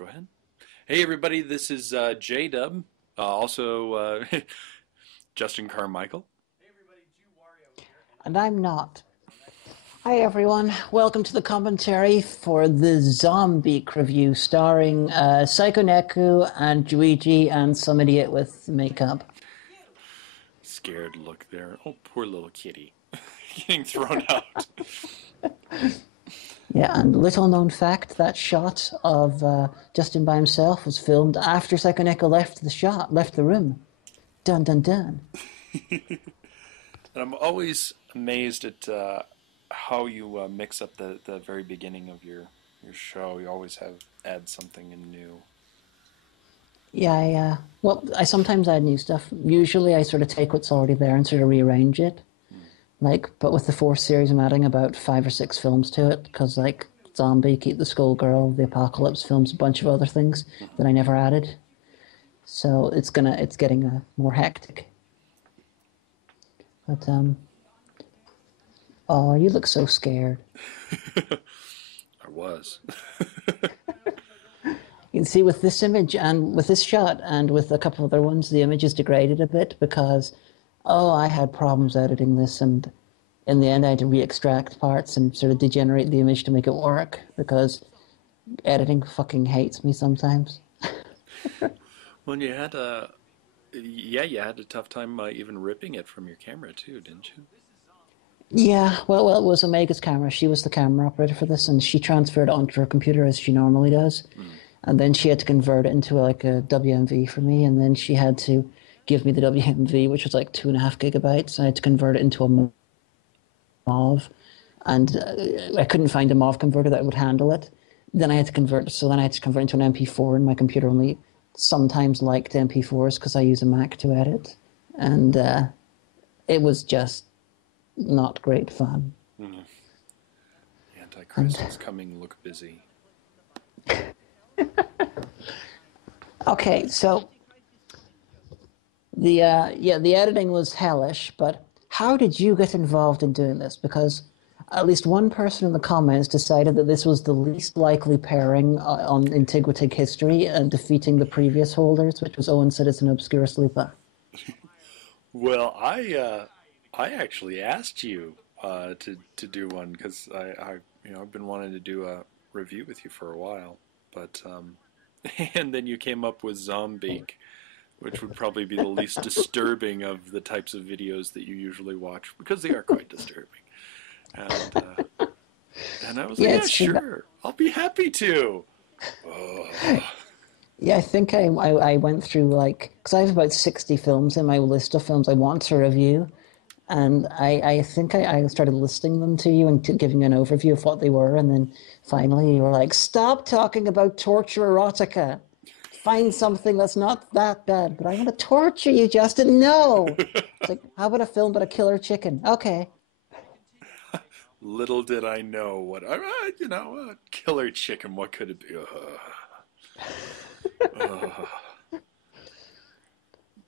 Go ahead. Hey, everybody, this is J-Dub, also Justin Carmichael. And I'm not. Hi everyone, welcome to the commentary for the Zombeak review starring Psycho Neku and Juiji and some idiot with makeup. Scared look there. Oh, poor little kitty. Getting thrown out. Yeah, and little known fact, that shot of Justin by himself was filmed after Psycho Neku left the room. Dun dun dun. And I'm always amazed at how you mix up the very beginning of your show. You always add something new. Yeah, I sometimes add new stuff. Usually I sort of take what's already there and sort of rearrange it. But with the fourth series, I'm adding about 5 or 6 films to it because, Zombeak, Eat the Skullgirl, The Apocalypse films, a bunch of other things that I never added. So it's getting more hectic. But oh, you look so scared. I was. You can see with this image and with this shot and with a couple of other ones, the image is degraded a bit because, I had problems editing this, and in the end I had to re-extract parts and sort of degenerate the image to make it work because editing fucking hates me sometimes. Well, you had you had a tough time even ripping it from your camera too, didn't you? Yeah, well, it was Omega's camera. She was the camera operator for this, and she transferred it onto her computer as she normally does. And then she had to convert it into a WMV for me, and then she had to give me the WMV, which was like 2.5 gigabytes. I had to convert it into a MOV, and I couldn't find a MOV converter that would handle it. Then I had to convert it into an MP4, and my computer only sometimes liked MP4s because I use a Mac to edit, and it was just not great fun. Antichrist is coming. Look busy. Okay, so the editing was hellish, but how did you get involved in doing this? Because at least one person in the comments decided that this was the least likely pairing on Intiguitig history and defeating the previous holders, which was Owen Citizen Obscura Slupa. Well, I actually asked you to do one because I've been wanting to do a review with you for a while, but and then you came up with Zombeak, which would probably be the least disturbing of the types of videos that you usually watch because they are quite disturbing. And I was like, yeah, sure, I'll be happy to. Oh. Yeah, I think I went through because I have about 60 films in my list of films I want to review, and I think I started listing them to you and giving an overview of what they were, and then finally you were like, stop talking about torture erotica. Find something that's not that bad, but I want to torture you, Justin. No! It's like, how about a film about a killer chicken? Okay. Little did I know what, a killer chicken, what could it be?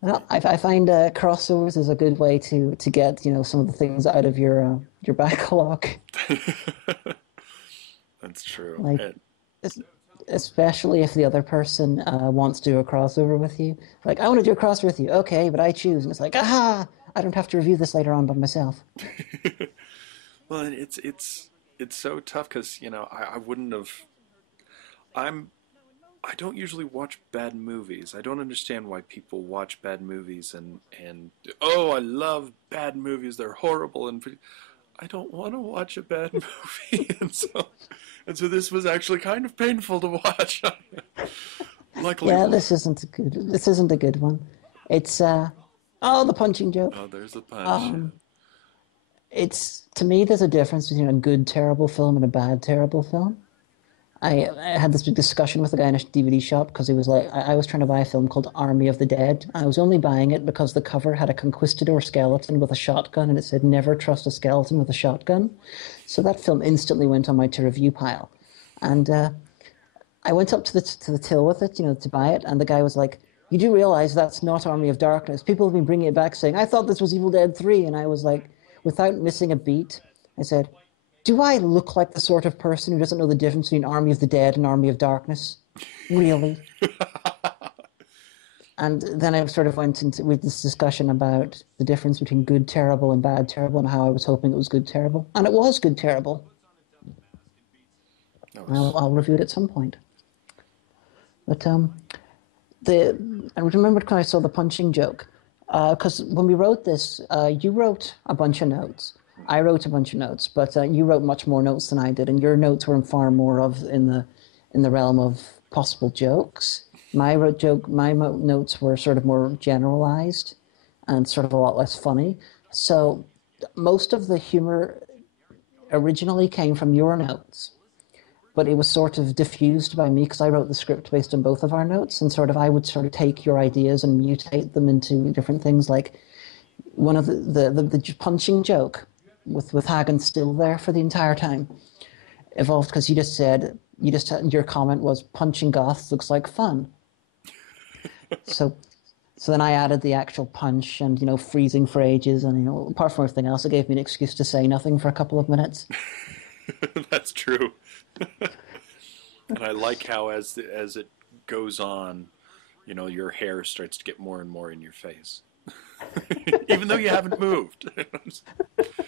Well, I find crossovers is a good way to get some of the things out of your backlog. That's true. Especially if the other person wants to do a crossover with you. Like, I want to do a crossover with you. Okay, but I choose. And it's like, aha! I don't have to review this later on by myself. Well, it's so tough because I wouldn't have. I don't usually watch bad movies. I don't understand why people watch bad movies and I love bad movies. They're horrible, and I don't want to watch a bad movie, and so this was actually kind of painful to watch. Luckily, yeah, this isn't a good one. It's the punching joke. Oh, there's the punch. To me, there's a difference between a good terrible film and a bad terrible film. I had this big discussion with a guy in a DVD shop because he was like, I was trying to buy a film called Army of the Dead. I was only buying it because the cover had a conquistador skeleton with a shotgun, and it said, never trust a skeleton with a shotgun. So that film instantly went on my to-review pile. And I went up to the till with it, to buy it, and the guy was like, you do realize that's not Army of Darkness. People have been bringing it back saying, I thought this was Evil Dead 3. And I was like, without missing a beat, I said, do I look like the sort of person who doesn't know the difference between Army of the Dead and Army of Darkness? Really? And then I sort of went into with this discussion about the difference between good terrible and bad terrible, and how I was hoping it was good terrible, and it was good terrible. That was I'll review it at some point. But the I remembered when I saw the punching joke, because when we wrote this, you wrote a bunch of notes. I wrote a bunch of notes, but you wrote much more notes than I did, and your notes were far more of in the realm of possible jokes. My notes were sort of more generalized and sort of a lot less funny. So most of the humor originally came from your notes, but it was sort of diffused by me because I wrote the script based on both of our notes, and sort of I would sort of take your ideas and mutate them into different things. Like one of the punching joke with Hagen still there for the entire time evolved because your comment was punching goths looks like fun. So then I added the actual punch and freezing for ages, and apart from everything else, it gave me an excuse to say nothing for a couple of minutes. that's true. And I like how as it goes on, your hair starts to get more and more in your face, even though you haven't moved.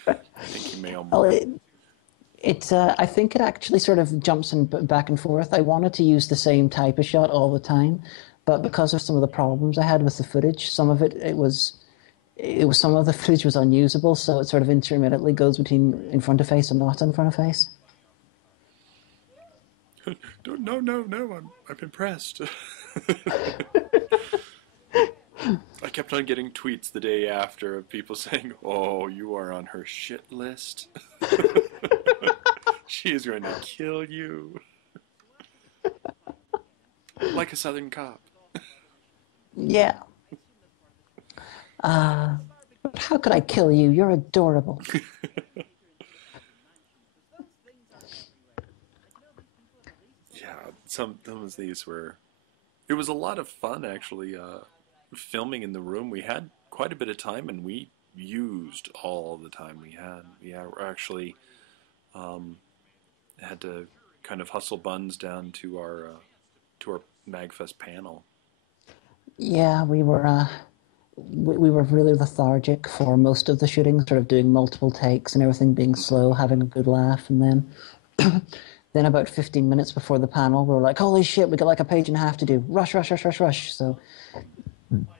I think you may Well, almost. I think it actually sort of jumps back and forth. I wanted to use the same type of shot all the time, but because of some of the problems I had with the footage, some of the footage was unusable, so it sort of intermittently goes between in front of face and not in front of face. No, no, no. I'm impressed. I kept on getting tweets the day after of people saying, "Oh, you are on her shit list. She is going to kill you like a Southern cop." Yeah. But how could I kill you? You're adorable. Yeah, some of these were. It was a lot of fun actually. Filming in the room, we had quite a bit of time, and we used all the time we had. We actually had to kind of hustle buns down to our Magfest panel. Yeah, we were really lethargic for most of the shooting, sort of doing multiple takes and everything being slow, having a good laugh, and then about 15 minutes before the panel, we were like, "Holy shit, we got like a page and a half to do! Rush, rush, rush, rush, rush!" So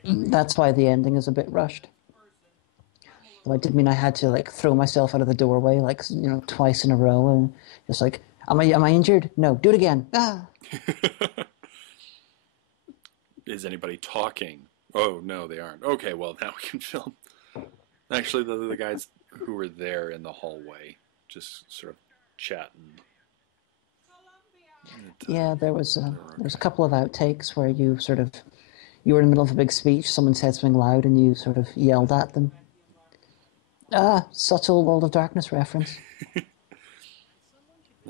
that's why the ending is a bit rushed. So it did mean I had to like throw myself out of the doorway like twice in a row, and just like, am I injured? No, do it again. Ah. Is anybody talking? Oh no, they aren't. Okay, well now we can film. Actually, the guys who were there in the hallway just sort of chatting. Yeah, They were there was a okay. couple of outtakes where you were in the middle of a big speech, someone said something loud, and you sort of yelled at them. Ah, subtle World of Darkness reference.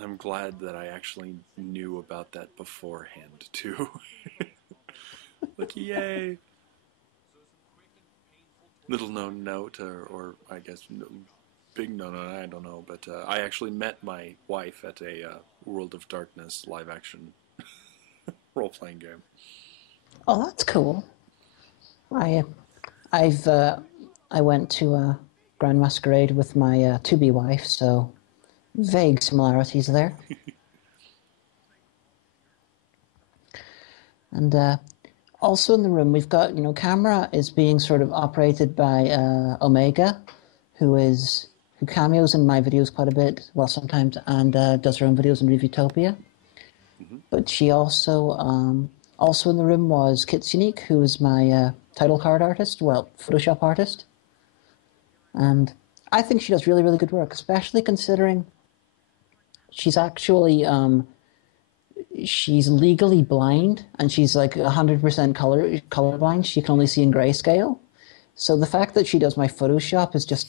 I'm glad that I actually knew about that beforehand too. Like yay! Little known note, or I guess big known, I don't know, but I actually met my wife at a World of Darkness live action role playing game. Oh, that's cool. I I've I went to a Grand Masquerade with my to-be wife, so vague similarities there. And also in the room, we've got camera is being sort of operated by Omega, who cameos in my videos quite a bit, well sometimes, and does her own videos in Reviewtopia. Mm-hmm. But she also in the room was Kitsunique, who is my title card artist, well, Photoshop artist. And I think she does really, really good work, especially considering she's actually she's legally blind and she's like 100% colorblind. She can only see in grayscale. So the fact that she does my Photoshop is just,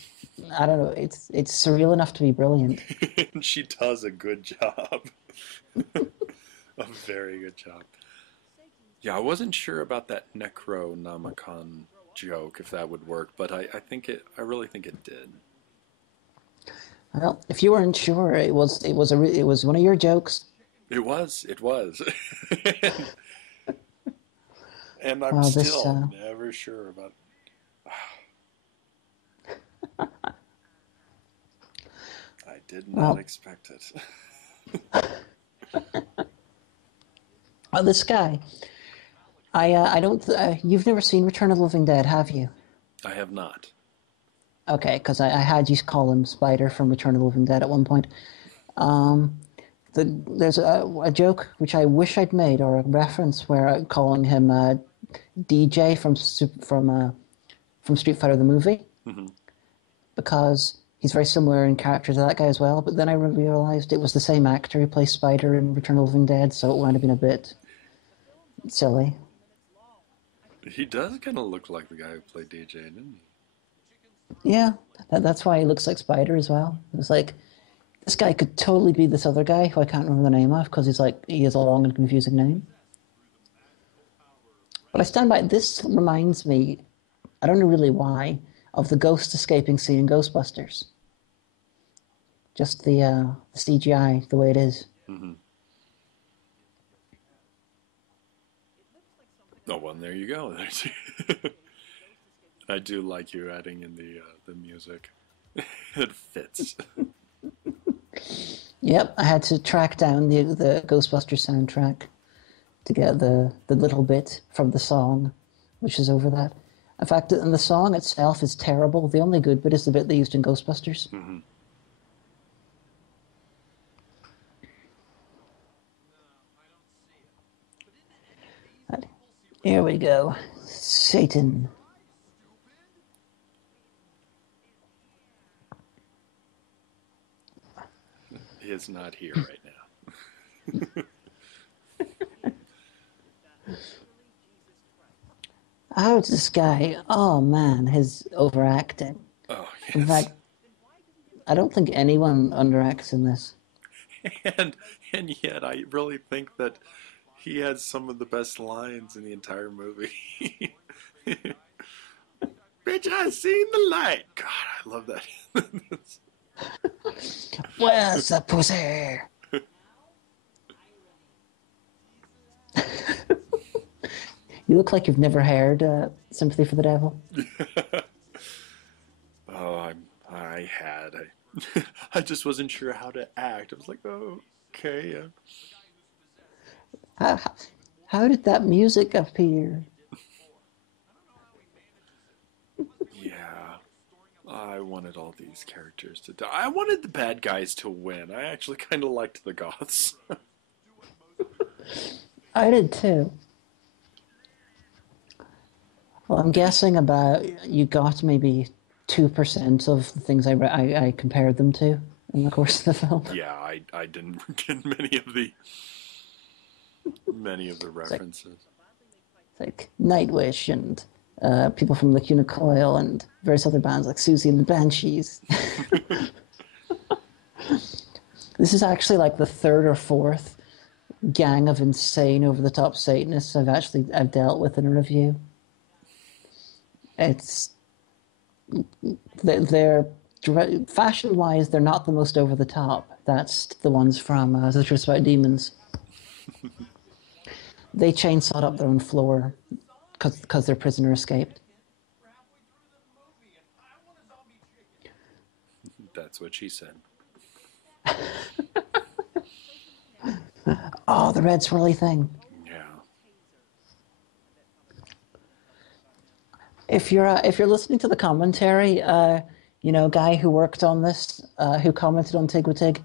I don't know, it's surreal enough to be brilliant. She does a good job. A very good job. Yeah, I wasn't sure about that Necronomicon joke if that would work, but I think I really think it did. Well, if you weren't sure, it was one of your jokes. It was. and, and I'm Well, this still never sure about. I did not well, expect it. this guy. I don't. You've never seen Return of the Living Dead, have you? I have not. Okay, because I had you call him Spider from Return of the Living Dead at one point. Um, there's a joke which I wish I'd made, or a reference where I'm calling him DJ from Street Fighter the movie, Hmm. because he's very similar in character to that guy as well. But then I realized it was the same actor who plays Spider in Return of the Living Dead, so it might have been a bit silly. He does kind of look like the guy who played DJ, didn't Yeah, that's why he looks like Spider as well. It's like this guy could totally be this other guy who I can't remember the name of because he has a long and confusing name. But I stand by. This reminds me, I don't know really why, of the ghost escaping scene in Ghostbusters. Just the CGI, the way it is. he? Hmm. Oh, well, there you go. I do like you adding in the music. It fits. Yep, I had to track down the Ghostbusters soundtrack to get the little bit from the song, which is over that. In fact, and the song itself is terrible. The only good bit is the bit they used in Ghostbusters. Hmm. Right, here we go. Satan. He is not here right now. How's this guy? Oh man, his overacting. Oh, In yes. fact, I don't think anyone underacts in this. And and yet I really think that he has some of the best lines in the entire movie. Bitch, I seen the light. God, I love that. Where's the pussy? You look like you've never heard "Sympathy for the Devil." Oh, I had. I just wasn't sure how to act. I was like, oh, okay. How, how, how did that music appear? Yeah. I wanted all these characters to die. I wanted the bad guys to win. I actually kind of liked the Goths. I did too. Well, I'm guessing about you got maybe 2% of the things I compared them to in the course of the film. Yeah, I didn't get many of the It's like references. it's like Nightwish and people from Lacuna Coil and various other bands like Susie and the Banshees. This is actually like the third or fourth gang of insane over the top Satanists I've dealt with in a review. It's they're fashion wise they're not the most over the top. That's the ones from The Truth About Demons. They chainsawed up their own floor because their prisoner escaped. That's what she said. Oh, the red swirly thing. Yeah. If you're listening to the commentary, guy who worked on this, who commented on Tig,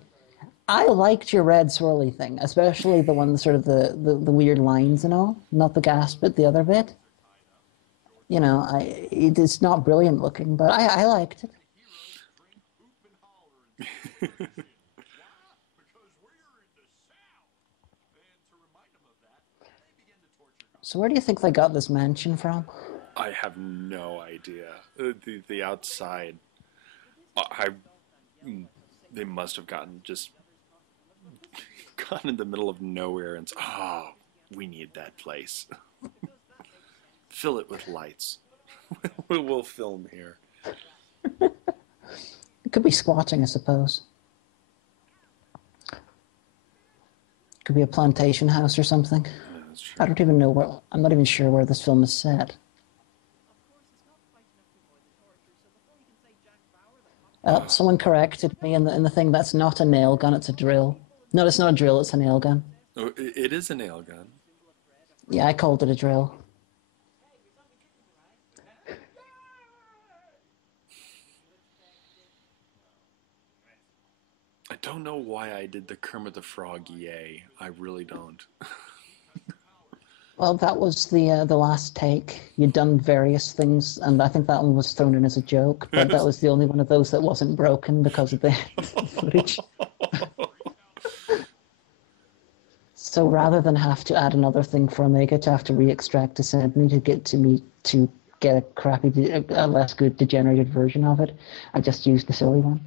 I liked your red swirly thing, especially the one sort of the weird lines and all, not the gas bit, the other bit. It's not brilliant looking, but I liked it. So where do you think they got this mansion from? I have no idea. The outside, I they must have gotten in the middle of nowhere and oh, we need that place. Fill it with lights. We'll film here. It could be squatting, I suppose. Could be a plantation house or something. Yeah, that's I true. don't even know where. I'm not even sure where this film is set. Someone corrected me in the thing. That's not a nail gun. It's a drill. No, it's not a drill. It's a nail gun. Oh, it is a nail gun. Yeah, I called it a drill. I don't know why I did the Kermit the Frog yay. I really don't. Well, that was the last take. You'd done various things, and I think that one was thrown in as a joke. But that was the only one of those that wasn't broken because of the footage. So rather than have to add another thing for Omega to have to re-extract a Sydney to get to me to get a crappy, a less good degenerated version of it, I just used the silly one.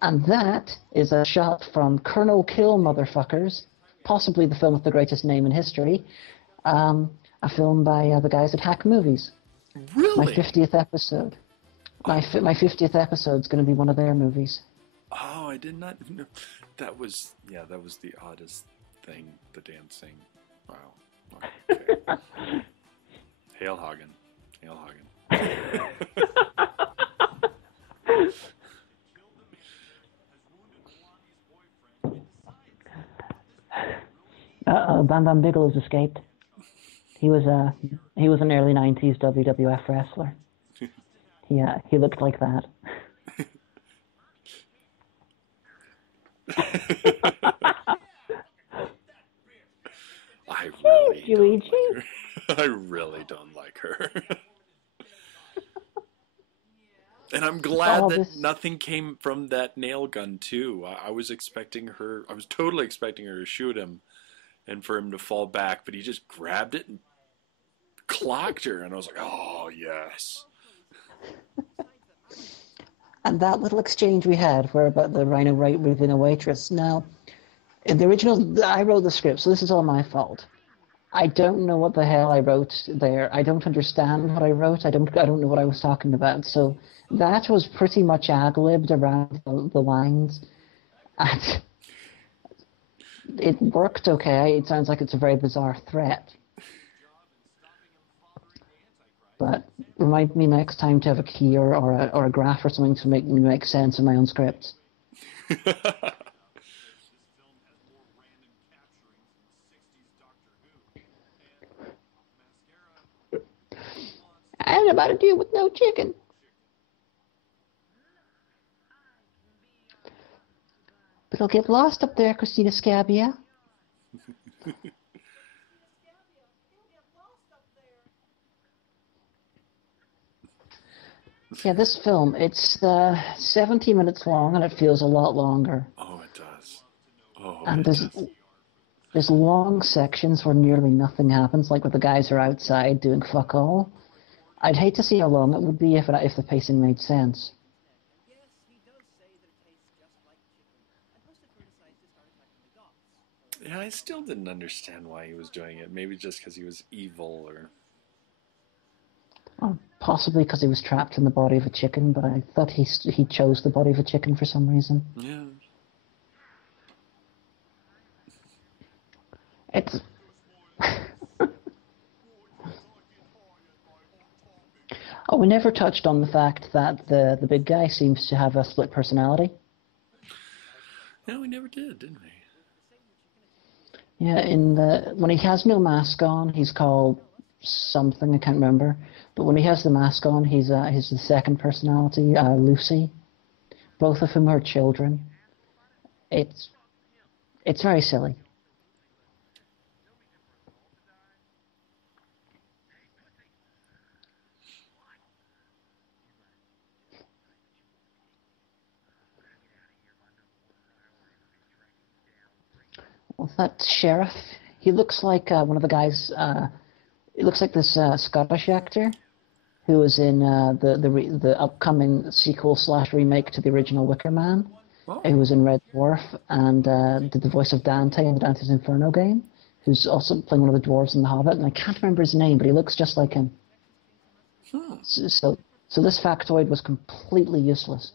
And that is a shot from Colonel Kill Motherfuckers, possibly the film with the greatest name in history, a film by the guys at Hack Movies. My Really? 50th episode. My Oh, my 50th episode is going to be one of their movies. oh, I did not know. That was, yeah, that was the oddest thing, the dancing. Wow. Okay. Hail Hagen. Hail Hagen. Bam Bam Bigelow's escaped. He was a he was an early '90s WWF wrestler. He looked like that. I Thanks, really don't Luigi. like her. I really don't like her. And I'm glad All that this nothing came from that nail gun too. I was expecting her. I was totally expecting her to shoot him and for him to fall back, but he just grabbed it and clocked her, and I was like, "Oh yes." and that little exchange we had, where about the rhino right within a waitress. Now, in the original, I wrote the script, so this is all my fault. I don't know what the hell I wrote there. I don't understand what I wrote. I don't know what I was talking about. So that was pretty much ad-libbed around the lines. And it worked okay. It sounds like it's a very bizarre threat. But remind me next time to have a key or a graph or something to make me make sense of my own scripts. I don't know about to deal with no chicken. But I'll get lost up there, Christina Scabbia. Yeah, this film, it's 70 minutes long and it feels a lot longer. Oh, it does. Oh, And it there's does. there's long sections where nearly nothing happens, like where the guys are outside doing fuck all. I'd hate to see how long it would be if the pacing made sense. Yeah, I still didn't understand why he was doing it. Maybe just because he was evil, or Or possibly because he was trapped in the body of a chicken, but I thought he chose the body of a chicken for some reason. yeah. It's oh, we never touched on the fact that the big guy seems to have a split personality. No, we never did we? Yeah, in the when he has no mask on, he's called something I can't remember. But when he has the mask on, he's the second personality, Lucy. Both of whom are children. It's it's very silly. Well, that sheriff, he looks like one of the guys. It looks like this Scottish actor who was in the upcoming sequel slash remake to the original Wicker Man. Who Oh, was in Red Dwarf and did the voice of Dante in the Dante's Inferno game. Who's also playing one of the dwarves in The Hobbit, and I can't remember his name, but he looks just like him. hmm. So this factoid was completely useless.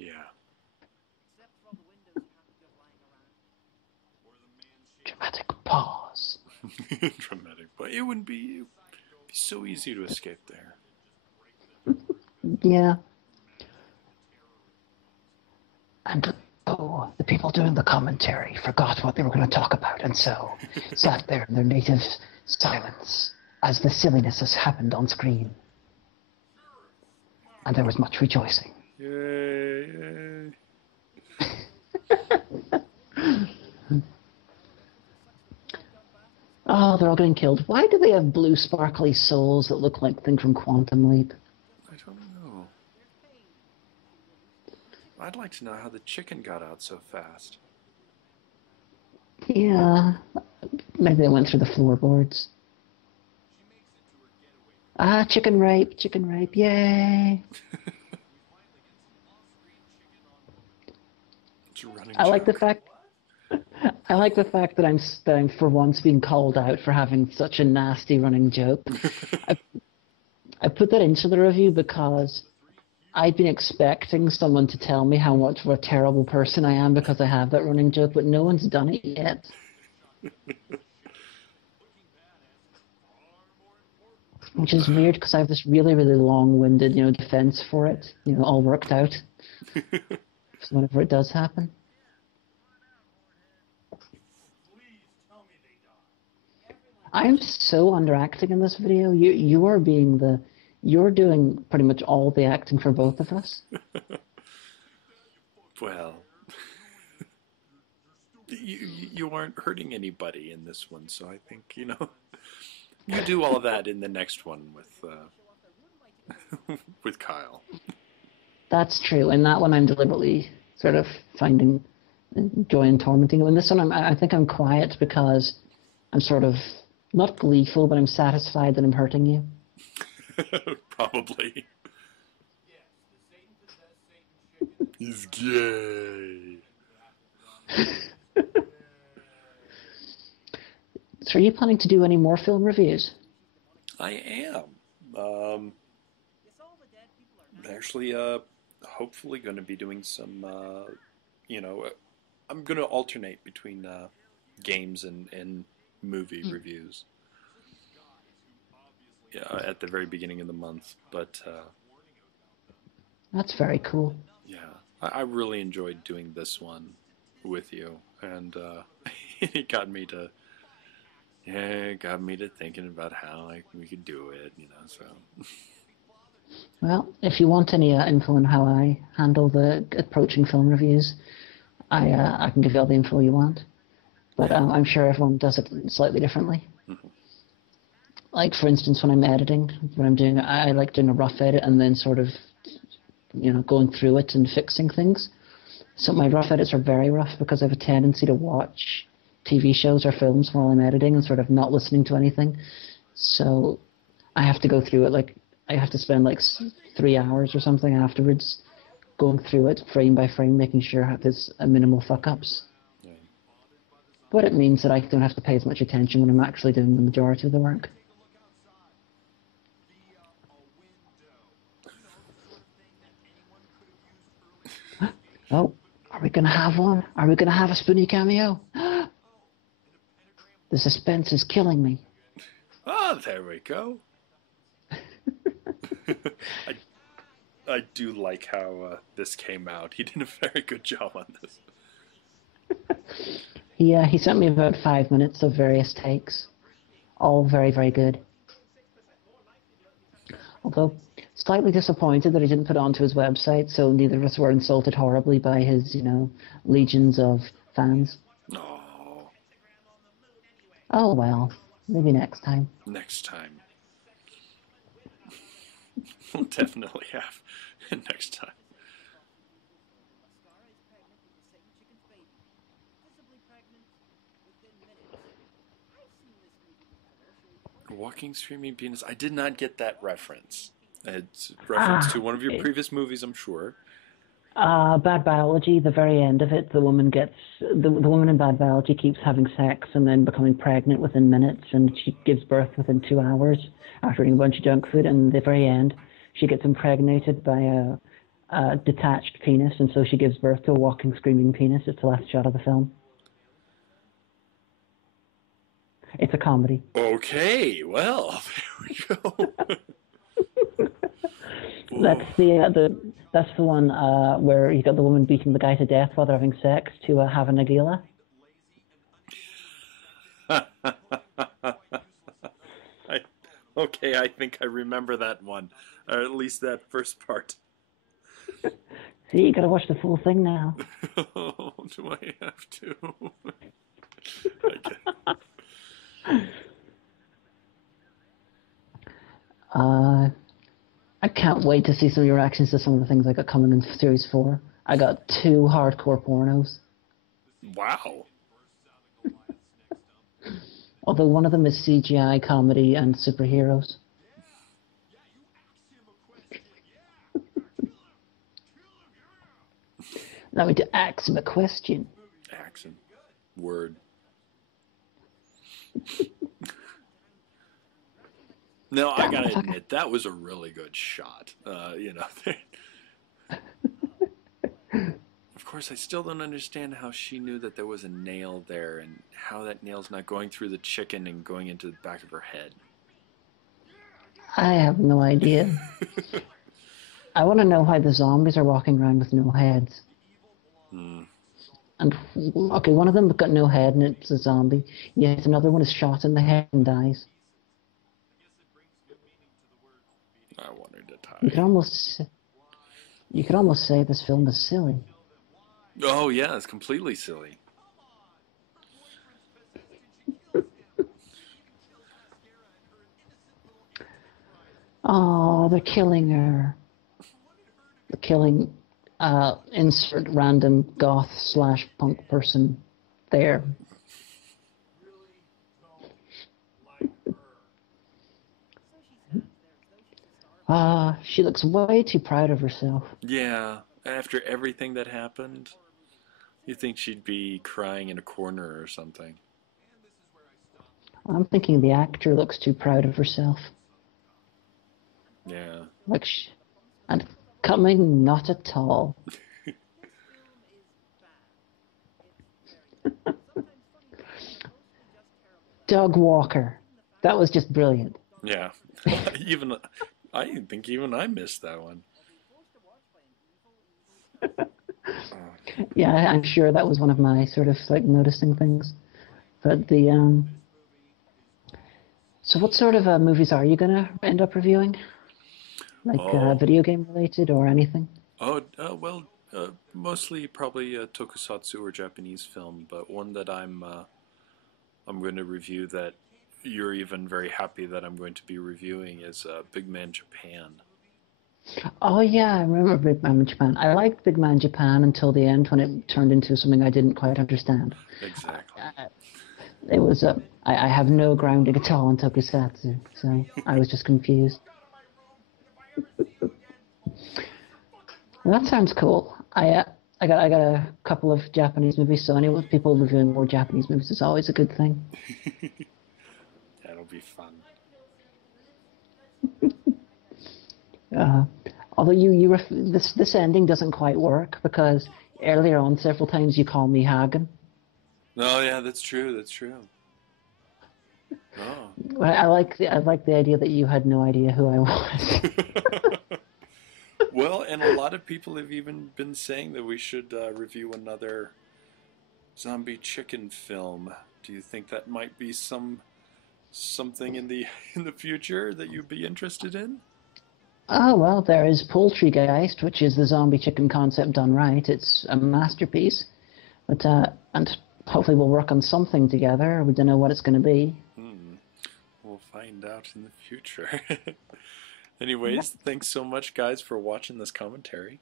Yeah. Dramatic pause. Dramatic, but it wouldn't be, it'd be so easy to escape there. Yeah. And oh, the people doing the commentary forgot what they were going to talk about, and so sat there in their native silence as the sillinesses happened on screen. And there was much rejoicing. Yay! Yay. Oh, they're all getting killed. Why do they have blue sparkly souls that look like things from Quantum Leap? I don't know. I'd like to know how the chicken got out so fast. Yeah, maybe they went through the floorboards. Ah, chicken rape, yay! It's a running I like the joke. fact I like the fact that I'm for once being called out for having such a nasty running joke. I, I put that into the review because I'd been expecting someone to tell me how much of a terrible person I am because I have that running joke, but no one's done it yet. Which is weird because I have this really, really long-winded, defense for it, all worked out. So whenever it does happen. I'm so underacting in this video. You are you're doing pretty much all the acting for both of us. Well, you aren't hurting anybody in this one, so I think you do all of that in the next one with with Kyle. That's true. And that one I'm deliberately sort of finding joy in tormenting you. In this one, I think I'm quiet because I'm sort of not gleeful, but I'm satisfied that I'm hurting you. Probably. He's gay. So, are you planning to do any more film reviews? I am. Actually, hopefully going to be doing some, you know, I'm going to alternate between games and movie reviews. Yeah, at the very beginning of the month, but That's very cool. yeah, I really enjoyed doing this one with you, and it got me to thinking about how we could do it, So Well, if you want any info on how I handle the approaching film reviews, I can give you all the info you want. But yeah, I'm sure everyone does it slightly differently. mhm, Like, for instance, when I'm editing, when I'm doing, I like doing a rough edit and then sort of, going through it and fixing things. So my rough edits are very rough because I have a tendency to watch TV shows or films while I'm editing and sort of not listening to anything. So I have to go through it like I have to spend like 3 hours or something afterwards going through it frame by frame, making sure there's a minimal fuck ups. yeah. But it means that I don't have to pay as much attention when I'm actually doing the majority of the work. Oh, are we gonna have one? Are we gonna have a Spoonie cameo? The suspense is killing me. Ah, there we go. I I do like how this came out. He did a very good job on this. He sent me about 5 minutes of various takes, all very, very good. Although slightly disappointed that he didn't put it onto his website, so neither of us were insulted horribly by his, legions of fans. Oh, Oh well, maybe next time. next time. We'll definitely have next time. Walking screaming penis. I did not get that reference. It's reference to Ah, one of your previous movies, I'm sure. Bad Biology. The very end of it, the woman in Bad Biology keeps having sex and then becoming pregnant within minutes, and she gives birth within 2 hours after eating a bunch of junk food. And at the very end, she gets impregnated by a detached penis, and so she gives birth to a walking, screaming penis. It's the last shot of the film. It's a comedy. Okay, well, there we go. That's Whoa. that's the one where you got the woman beating the guy to death while they're having sex to have a Nagila. I, okay, I think I remember that one, or at least that first part. See, you gotta watch the full thing now. Oh, do I have to? I get. Uh, I can't wait to see some of your reactions to some of the things I got coming in Series 4. I got two hardcore pornos. Wow. Although one of them is CGI comedy and superheroes. Allow me to ask him a question. Accent. Word. No, I Damn, gotta motherfucker. admit that was a really good shot. Of course, I still don't understand how she knew that there was a nail there, and how that nail's not going through the chicken and going into the back of her head. I have no idea. I want to know why the zombies are walking around with no heads. Hmm. And okay, one of them got no head and it's a zombie. Yet another one is shot in the head and dies. I wondered to You could tie. almost you could almost say this film is silly. Oh yeah, it's completely silly. Oh, they're killing her. They're killing insert random goth slash punk person there. She looks way too proud of herself. Yeah, after everything that happened, you think she'd be crying in a corner or something. I'm thinking the actor looks too proud of herself. Yeah. Like, and coming not at all. Doug Walker. That was just brilliant. Yeah. Even I think even I missed that one. Uh, Yeah, I'm sure that was one of my sort of like noticing things. But so what sort of movies are you gonna end up reviewing? Like oh, video game related or anything? well, mostly probably a tokusatsu or Japanese film, but one that I'm going to review that you're even very happy that I'm going to be reviewing is Big Man Japan. Oh yeah, I remember Big Man Japan. I liked Big Man Japan until the end when it turned into something I didn't quite understand. Exactly. It was I have no grounding at all in tokusatsu, so I was just confused. Well, that sounds cool. I got a couple of Japanese movies, so anyway, people reviewing more Japanese movies is always a good thing. That'll be fun. Uh, Although this ending doesn't quite work because earlier on several times you call me Hagen. No, yeah, that's true. That's true. Oh. I like the idea that you had no idea who I was. Well, and a lot of people have even been saying that we should review another zombie chicken film. Do you think that might be something in the in the future that you'd be interested in? Oh well, there is Poultrygeist, which is the zombie chicken concept done right. It's a masterpiece, but and hopefully we'll work on something together. We don't know what it's going to be. Hmm. We'll find out in the future. Anyways, Yep. thanks so much, guys, for watching this commentary.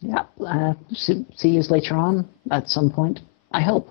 Yeah. See you later on at some point. I hope.